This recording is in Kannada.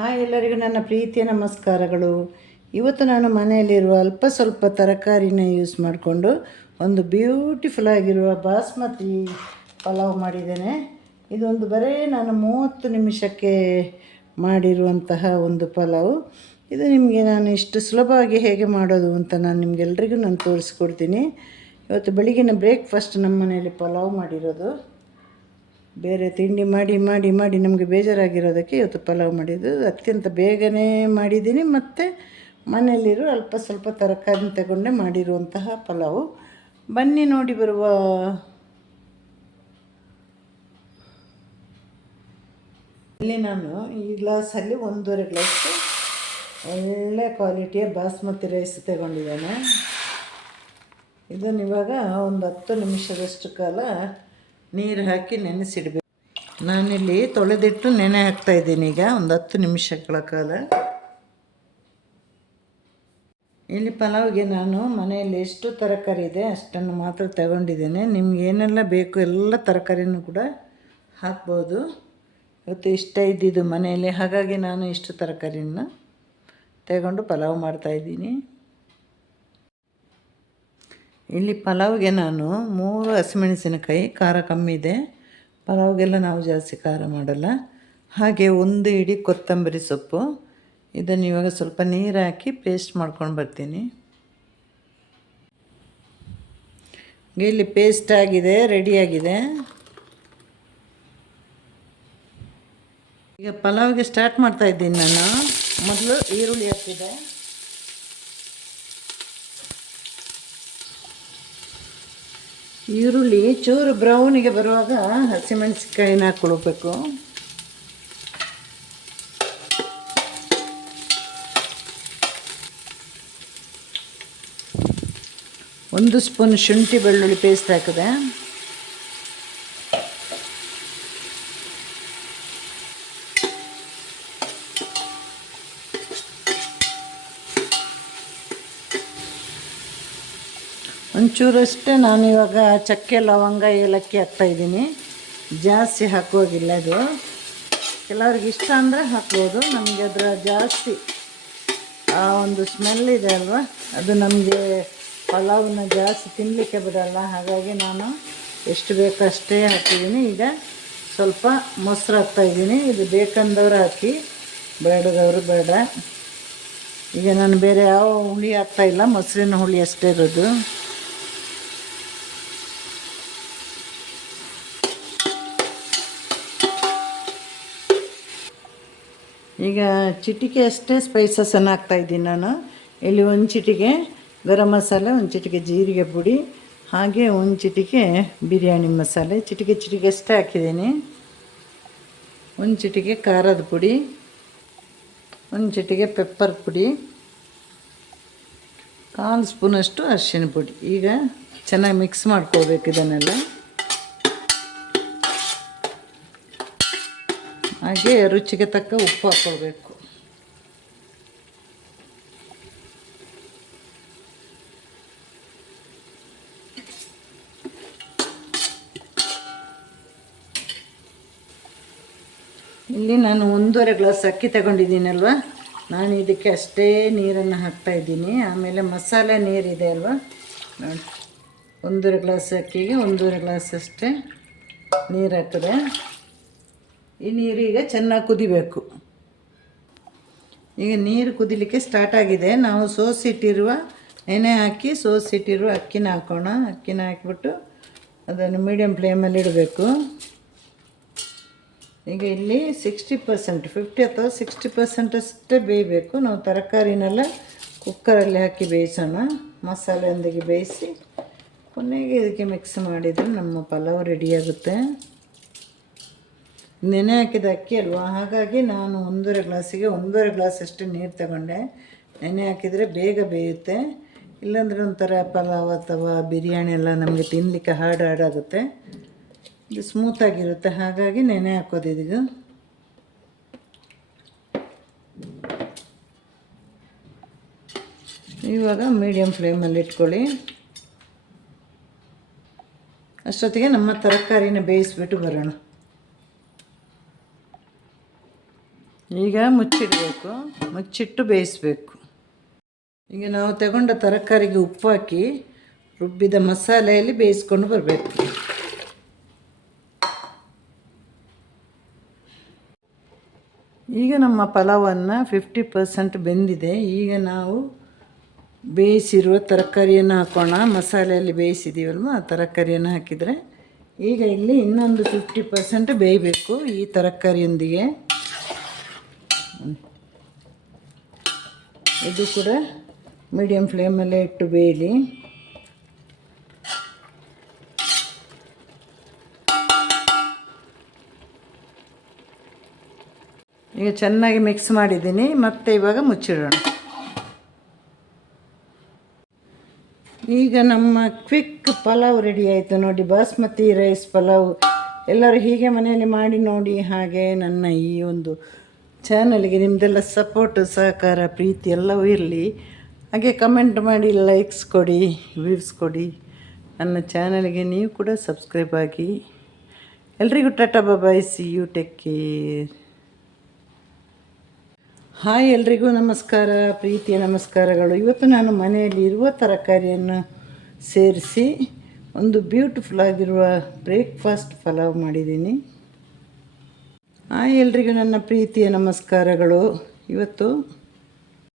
ಹಾಯ್, ಎಲ್ಲರಿಗೂ ನನ್ನ ಪ್ರೀತಿಯ ನಮಸ್ಕಾರಗಳು. ಇವತ್ತು ನಾನು ಮನೆಯಲ್ಲಿರುವ ಅಲ್ಪ ಸ್ವಲ್ಪ ತರಕಾರಿನ ಯೂಸ್ ಮಾಡಿಕೊಂಡು ಒಂದು ಬ್ಯೂಟಿಫುಲ್ ಆಗಿರುವ ಬಾಸ್ಮತಿ ಪಲಾವ್ ಮಾಡಿದ್ದೇನೆ. ಇದೊಂದು ಬರೀ ನಾನು 30 ನಿಮಿಷಕ್ಕೆ ಮಾಡಿರುವಂತಹ ಒಂದು ಪಲಾವ್. ಇದು ನಿಮಗೆ ನಾನು ಇಷ್ಟು ಸುಲಭವಾಗಿ ಹೇಗೆ ಮಾಡೋದು ಅಂತ ನಿಮಗೆಲ್ರಿಗೂ ತೋರಿಸ್ಕೊಡ್ತೀನಿ. ಇವತ್ತು ಬೆಳಿಗ್ಗಿನ ಬ್ರೇಕ್ಫಾಸ್ಟ್ ನಮ್ಮ ಮನೆಯಲ್ಲಿ ಪಲಾವ್ ಮಾಡಿರೋದು. ಬೇರೆ ತಿಂಡಿ ಮಾಡಿ ಮಾಡಿ ಮಾಡಿ ನಮಗೆ ಬೇಜಾರಾಗಿರೋದಕ್ಕೆ ಇವತ್ತು ಪಲಾವ್ ಮಾಡಿದ್ದು. ಅತ್ಯಂತ ಬೇಗನೆ ಮಾಡಿದ್ದೀನಿ ಮತ್ತು ಮನೆಯಲ್ಲಿರೋ ಅಲ್ಪ ಸ್ವಲ್ಪ ತರಕಾರಿ ತಗೊಂಡೆ ಮಾಡಿರುವಂತಹ ಪಲಾವು. ಬನ್ನಿ ನೋಡಿ ಬರುವ. ಇಲ್ಲಿ ನಾನು ಈ ಗ್ಲಾಸಲ್ಲಿ 1.5 ಗ್ಲಾಸ್ ಒಳ್ಳೆ ಕ್ವಾಲಿಟಿಯ ಬಾಸ್ಮತಿ ರೈಸ್ ತಗೊಂಡಿದ್ದೇನೆ. ಇದನ್ನು ಇವಾಗ ಒಂದು 10 ನಿಮಿಷದಷ್ಟು ಕಾಲ ನೀರು ಹಾಕಿ ನೆನೆಸಿಡಬೇಕು. ನಾನಿಲ್ಲಿ ತೊಳೆದಿಟ್ಟು ನೆನೆ ಹಾಕ್ತಾಯಿದ್ದೀನಿ ಈಗ ಒಂದು 10 ನಿಮಿಷಗಳ ಕಾಲ. ಇಲ್ಲಿ ಪಲಾವ್ಗೆ ನಾನು ಮನೆಯಲ್ಲಿ ಎಷ್ಟು ತರಕಾರಿ ಇದೆ ಅಷ್ಟನ್ನು ಮಾತ್ರ ತಗೊಂಡಿದ್ದೇನೆ. ನಿಮ್ಗೆ ಏನೆಲ್ಲ ಬೇಕು ಎಲ್ಲ ತರಕಾರಿನೂ ಕೂಡ ಹಾಕ್ಬೋದು. ಇವತ್ತು ಇಷ್ಟ ಇದ್ದಿದ್ದು ಮನೆಯಲ್ಲಿ, ಹಾಗಾಗಿ ನಾನು ಇಷ್ಟು ತರಕಾರಿನ ತಗೊಂಡು ಪಲಾವ್ ಮಾಡ್ತಾಯಿದ್ದೀನಿ. ಇಲ್ಲಿ ಪಲಾವ್ಗೆ ನಾನು 3 ಹಸಿಮೆಣಸಿನಕಾಯಿ, ಖಾರ ಕಮ್ಮಿ ಇದೆ, ಪಲಾವ್ಗೆಲ್ಲ ನಾವು ಜಾಸ್ತಿ ಖಾರ ಮಾಡಲ್ಲ. ಹಾಗೆ 1 ಇಡೀ ಕೊತ್ತಂಬರಿ ಸೊಪ್ಪು. ಇದನ್ನು ಇವಾಗ ಸ್ವಲ್ಪ ನೀರು ಹಾಕಿ ಪೇಸ್ಟ್ ಮಾಡ್ಕೊಂಡು ಬರ್ತೀನಿ. ಇಲ್ಲಿ ಪೇಸ್ಟ್ ಆಗಿದೆ, ರೆಡಿಯಾಗಿದೆ. ಈಗ ಪಲಾವ್ಗೆ ಸ್ಟಾರ್ಟ್ ಮಾಡ್ತಾಯಿದ್ದೀನಿ ನಾನು. ಮೊದಲು ಈರುಳ್ಳಿ ಹಾಕಿದೆ. ಈರುಳ್ಳಿ ಚೂರು ಬ್ರೌನಿಗೆ ಬರುವಾಗ ಹಸಿಮೆಣಸಿನ್ಕಾಯಿನ ಹಾಕ್ಕೊಳ್ಬೇಕು. ಒಂದು ಸ್ಪೂನ್ ಶುಂಠಿ ಬೆಳ್ಳುಳ್ಳಿ ಪೇಸ್ಟ್ ಹಾಕಿದೆ. ಒಂಚೂರಷ್ಟೇ ನಾನಿವಾಗ ಚಕ್ಕೆ, ಲವಂಗ, ಏಲಕ್ಕಿ ಹಾಕ್ತಾಯಿದ್ದೀನಿ. ಜಾಸ್ತಿ ಹಾಕುವಾಗಿಲ್ಲ. ಇದು ಕೆಲವ್ರಿಗೆ ಇಷ್ಟ ಅಂದರೆ ಹಾಕ್ಬೋದು. ನಮಗೆ ಅದರ ಜಾಸ್ತಿ ಆ ಒಂದು ಸ್ಮೆಲ್ ಇದೆ ಅಲ್ವಾ, ಅದು ನಮಗೆ ಪಲಾವನ್ನ ಜಾಸ್ತಿ ತಿನ್ನಲಿಕ್ಕೆ ಬಿಡಲ್ಲ. ಹಾಗಾಗಿ ನಾನು ಎಷ್ಟು ಬೇಕೋ ಅಷ್ಟೇ ಹಾಕಿದ್ದೀನಿ. ಈಗ ಸ್ವಲ್ಪ ಮೊಸರು ಹಾಕ್ತಾಯಿದ್ದೀನಿ. ಇದು ಬೇಕಂದವರು ಹಾಕಿ, ಬೇಡದವರು ಬೇಡ. ಈಗ ನಾನು ಬೇರೆ ಯಾವ ಹುಳಿ ಹಾಕ್ತಾಯಿಲ್ಲ, ಮೊಸರಿನ ಹುಳಿ ಅಷ್ಟೇ ಇರೋದು. ಈಗ ಚಿಟಿಕೆ ಅಷ್ಟೇ ಸ್ಪೈಸಸನ್ನು ಹಾಕ್ತಾಯಿದ್ದೀನಿ ನಾನು. ಇಲ್ಲಿ 1 ಚಿಟಿಕೆ ಗರಂ ಮಸಾಲೆ, 1 ಚಿಟಿಕೆ ಜೀರಿಗೆ ಪುಡಿ, ಹಾಗೆ 1 ಚಿಟಿಕೆ ಬಿರಿಯಾನಿ ಮಸಾಲೆ. ಚಿಟಿಕೆ ಅಷ್ಟೇ ಹಾಕಿದ್ದೀನಿ. 1 ಚಿಟಿಕೆ ಖಾರದ ಪುಡಿ, 1 ಚಿಟಿಕೆ ಪೆಪ್ಪರ್ ಪುಡಿ, 1/4 ಸ್ಪೂನಷ್ಟು ಅರಿಶಿನ ಪುಡಿ. ಈಗ ಚೆನ್ನಾಗಿ ಮಿಕ್ಸ್ ಮಾಡ್ಕೋಬೇಕು ಇದನ್ನೆಲ್ಲ. ಹಾಗೆ ರುಚಿಗೆ ತಕ್ಕ ಉಪ್ಪು ಹಾಕ್ಕೊಳ್ಬೇಕು. ಇಲ್ಲಿ ನಾನು 1.5 ಗ್ಲಾಸ್ ಅಕ್ಕಿ ತಗೊಂಡಿದ್ದೀನಲ್ವ, ನಾನು ಇದಕ್ಕೆ ಅಷ್ಟೇ ನೀರನ್ನು ಹಾಕ್ತಾಯಿದ್ದೀನಿ. ಆಮೇಲೆ ಮಸಾಲೆ ನೀರಿದೆ ಅಲ್ವ ನೋಡಿ, 1.5 ಗ್ಲಾಸ್ ಅಕ್ಕಿಗೆ 1.5 ಗ್ಲಾಸ್ ಅಷ್ಟೇ ನೀರು ಹಾಕಿದೆ. ಈ ನೀರೀಗ ಚೆನ್ನಾಗಿ ಕುದಿಬೇಕು. ಈಗ ನೀರು ಕುದಿಲಿಕ್ಕೆ ಸ್ಟಾರ್ಟ್ ಆಗಿದೆ. ನಾವು ನೆನೆ ಹಾಕಿ ಸೋಸಿಟ್ಟಿರುವ ಅಕ್ಕಿನ ಹಾಕೋಣ. ಅಕ್ಕಿನ ಹಾಕಿಬಿಟ್ಟು ಅದನ್ನು ಮೀಡಿಯಮ್ ಫ್ಲೇಮಲ್ಲಿ ಇಡಬೇಕು. ಈಗ ಇಲ್ಲಿ 60%, 50 ಅಥವಾ 60% ಅಷ್ಟೇ ಬೇಯಬೇಕು. ನಾವು ತರಕಾರಿನೆಲ್ಲ ಕುಕ್ಕರಲ್ಲಿ ಹಾಕಿ ಬೇಯಿಸೋಣ. ಮಸಾಲೆಯೊಂದಿಗೆ ಬೇಯಿಸಿ ಕೊನೆಗೆ ಇದಕ್ಕೆ ಮಿಕ್ಸ್ ಮಾಡಿದರೆ ನಮ್ಮ ಪಲಾವ್ ರೆಡಿಯಾಗುತ್ತೆ. ನೆನೆ ಹಾಕಿದ ಅಕ್ಕಿ ಅಲ್ವಾ, ಹಾಗಾಗಿ ನಾನು 1.5 ಗ್ಲಾಸಿಗೆ 1.5 ಗ್ಲಾಸ್ ಅಷ್ಟು ನೀರು ತಗೊಂಡೆ. ನೆನೆ ಹಾಕಿದರೆ ಬೇಗ ಬೇಯುತ್ತೆ. ಇಲ್ಲಾಂದರೆ ಒಂಥರ ಪಲಾವ್ ಅಥವಾ ಬಿರಿಯಾನಿ ಎಲ್ಲ ನಮಗೆ ತಿನ್ನಲಿಕ್ಕೆ ಹಾಡಾಗುತ್ತೆ. ಇದು ಸ್ಮೂತಾಗಿರುತ್ತೆ, ಹಾಗಾಗಿ ನೆನೆ ಹಾಕೋದಿದು. ಇವಾಗ ಮೀಡಿಯಮ್ ಫ್ಲೇಮಲ್ಲಿ ಇಟ್ಕೊಳ್ಳಿ. ಅಷ್ಟೊತ್ತಿಗೆ ನಮ್ಮ ತರಕಾರಿನ ಬೇಯಿಸ್ಬಿಟ್ಟು ಬರೋಣ. ಈಗ ಮುಚ್ಚಿಡಬೇಕು, ಮುಚ್ಚಿಟ್ಟು ಬೇಯಿಸಬೇಕು. ಈಗ ನಾವು ತಗೊಂಡ ತರಕಾರಿಗೆ ಉಪ್ಪು ಹಾಕಿ ರುಬ್ಬಿದ ಮಸಾಲೆಯಲ್ಲಿ ಬೇಯಿಸ್ಕೊಂಡು ಬರಬೇಕು. ಈಗ ನಮ್ಮ ಪಲಾವನ್ನು 50% ಬೆಂದಿದೆ. ಈಗ ನಾವು ಬೇಯಿಸಿರುವ ತರಕಾರಿಯನ್ನು ಹಾಕೋಣ. ಮಸಾಲೆಯಲ್ಲಿ ಬೇಯಿಸಿದ್ದೀವಲ್ವ, ಆ ತರಕಾರಿಯನ್ನು ಹಾಕಿದರೆ ಈಗ ಇಲ್ಲಿ ಇನ್ನೊಂದು 50% ಬೇಯಬೇಕು ಈ ತರಕಾರಿಯೊಂದಿಗೆ. ಇದು ಕೂಡ ಮೀಡಿಯಮ್ ಫ್ಲೇಮಲ್ಲೇ ಇಟ್ಟು ಬೇಯಲಿ. ಈಗ ಚೆನ್ನಾಗಿ ಮಿಕ್ಸ್ ಮಾಡಿದ್ದೀನಿ. ಮತ್ತೆ ಇವಾಗ ಮುಚ್ಚಿಡೋಣ. ಈಗ ನಮ್ಮ ಕ್ವಿಕ್ ಪಲಾವ್ ರೆಡಿ ಆಯಿತು ನೋಡಿ, ಬಾಸ್ಮತಿ ರೈಸ್ ಪಲಾವ್. ಎಲ್ಲರೂ ಹೀಗೆ ಮನೆಯಲ್ಲಿ ಮಾಡಿ ನೋಡಿ. ಹಾಗೆ ನನ್ನ ಈ ಒಂದು ಚಾನಲ್ಗೆ ನಿಮ್ಮದೆಲ್ಲ ಸಪೋರ್ಟು, ಸಹಕಾರ, ಪ್ರೀತಿ ಎಲ್ಲವೂ ಇರಲಿ. ಹಾಗೆ ಕಮೆಂಟ್ ಮಾಡಿ, ಲೈಕ್ಸ್ ಕೊಡಿ, ವ್ಯೂಸ್ ಕೊಡಿ. ನನ್ನ ಚಾನಲ್ಗೆ ನೀವು ಕೂಡ ಸಬ್ಸ್ಕ್ರೈಬ್ ಆಗಿ. ಎಲ್ರಿಗೂ ಟಾಟಾ bye, see you, take care. Hi, ಎಲ್ರಿಗೂ ನಮಸ್ಕಾರ, ಪ್ರೀತಿಯ ನಮಸ್ಕಾರಗಳು. ಇವತ್ತು ನಾನು ಮನೆಯಲ್ಲಿ ಇರುವ ತರಕಾರಿಯನ್ನು ಸೇರಿಸಿ ಒಂದು ಬ್ಯೂಟಿಫುಲ್ ಆಗಿರುವ ಬ್ರೇಕ್ಫಾಸ್ಟ್ ಪಲಾವ್ ಮಾಡಿದ್ದೀನಿ. ಹಾಯ್, ಎಲ್ರಿಗೂ ನನ್ನ ಪ್ರೀತಿಯ ನಮಸ್ಕಾರಗಳು. ಇವತ್ತು